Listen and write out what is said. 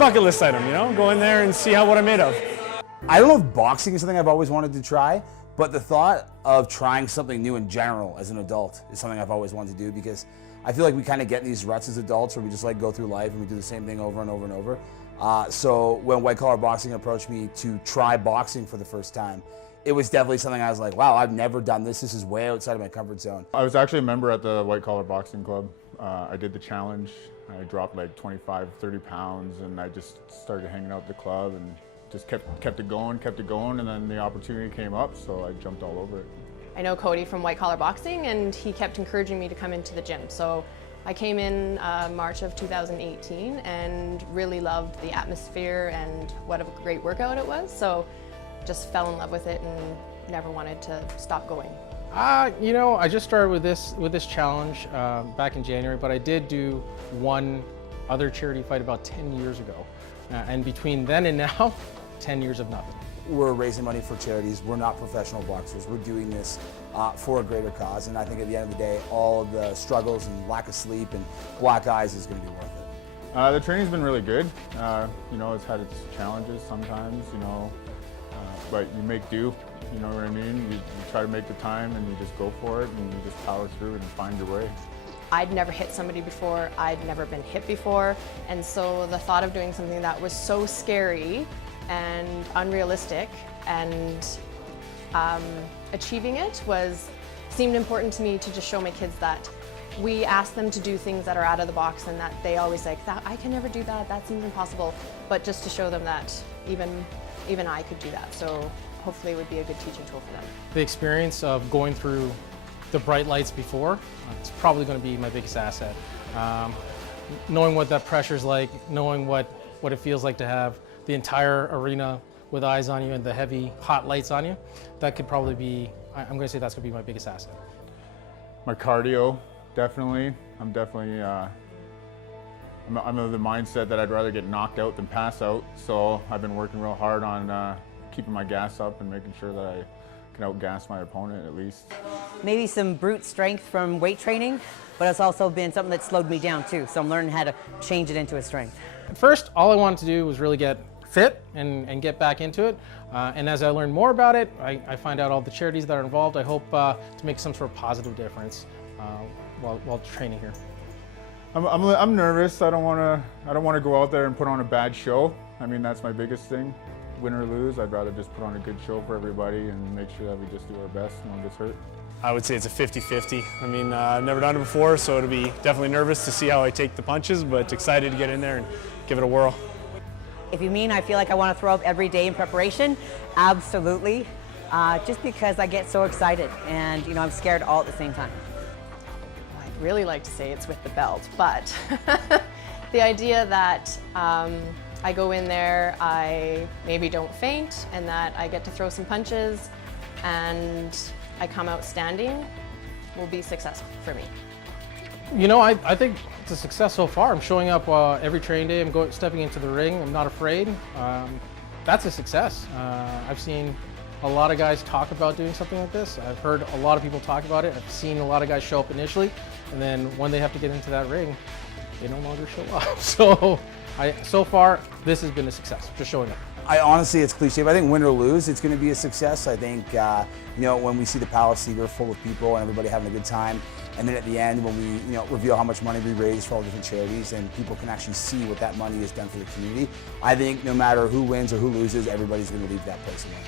bucket list item, you know, go in there and see what I'm made of. I don't know if boxing is something I've always wanted to try, but the thought of trying something new in general as an adult is something I've always wanted to do, because I feel like we kind of get in these ruts as adults where we just like go through life and we do the same thing over and over and over. So when White Collar Boxing approached me to try boxing for the first time, it was definitely something I was like, wow, I've never done this. This is way outside of my comfort zone. I was actually a member at the White Collar Boxing Club. I did the challenge. I dropped like 25, 30 pounds, and I just started hanging out at the club and just kept it going, and then the opportunity came up, so I jumped all over it. I know Cody from White Collar Boxing, and he kept encouraging me to come into the gym. So I came in March of 2018 and really loved the atmosphere and what a great workout it was. So just fell in love with it and never wanted to stop going. You know, I just started with this challenge back in January, but I did do one other charity fight about 10 years ago. And between then and now, 10 years of nothing. We're raising money for charities. We're not professional boxers. We're doing this for a greater cause. And I think at the end of the day, all of the struggles and lack of sleep and black eyes is going to be worth it. The training's been really good. You know, it's had its challenges sometimes, you know, but you make do, you know what I mean? You try to make the time and you just go for it and you just power through and find your way. I'd never hit somebody before, I'd never been hit before, and so the thought of doing something that was so scary and unrealistic and achieving it seemed important to me, to just show my kids that we ask them to do things that are out of the box and that they always like, that I can never do that, that seems impossible, but just to show them that even I could do that. So hopefully it would be a good teaching tool for them. The experience of going through the bright lights before, it's probably going to be my biggest asset. Knowing what that pressure's like, knowing what it feels like to have the entire arena with eyes on you and the heavy, hot lights on you, that could probably be, I'm going to say that's going to be my biggest asset. My cardio, definitely. I'm definitely, I'm of the mindset that I'd rather get knocked out than pass out, so I've been working real hard on keeping my gas up and making sure that I can outgas my opponent at least. Maybe some brute strength from weight training, but it's also been something that slowed me down too, so I'm learning how to change it into a strength. At first, all I wanted to do was really get fit and get back into it. And as I learn more about it, I find out all the charities that are involved. I hope to make some sort of positive difference while training here. I'm nervous. I don't want to go out there and put on a bad show. I mean, that's my biggest thing. Win or lose, I'd rather just put on a good show for everybody and make sure that we just do our best and no one gets hurt. I would say it's a 50-50. I mean, I've never done it before, so it'll be definitely nervous to see how I take the punches, but excited to get in there and give it a whirl. If you mean I feel like I want to throw up every day in preparation, absolutely. Just because I get so excited and, you know, I'm scared all at the same time. I'd really like to say it's with the belt, but the idea that I go in there, I maybe don't faint, and that I get to throw some punches and I come out standing will be successful for me. You know, I think it's a success so far. I'm showing up every training day. I'm stepping into the ring. I'm not afraid. That's a success. I've seen a lot of guys talk about doing something like this. I've heard a lot of people talk about it. I've seen a lot of guys show up initially, and then when they have to get into that ring, they no longer show up. So far, this has been a success, just showing up. I honestly, it's cliche, but I think win or lose, it's going to be a success. I think, you know, when we see the Palace Theater full of people and everybody having a good time, and then at the end when we, you know, reveal how much money we raise for all different charities and people can actually see what that money has done for the community, I think no matter who wins or who loses, everybody's going to leave that place alone.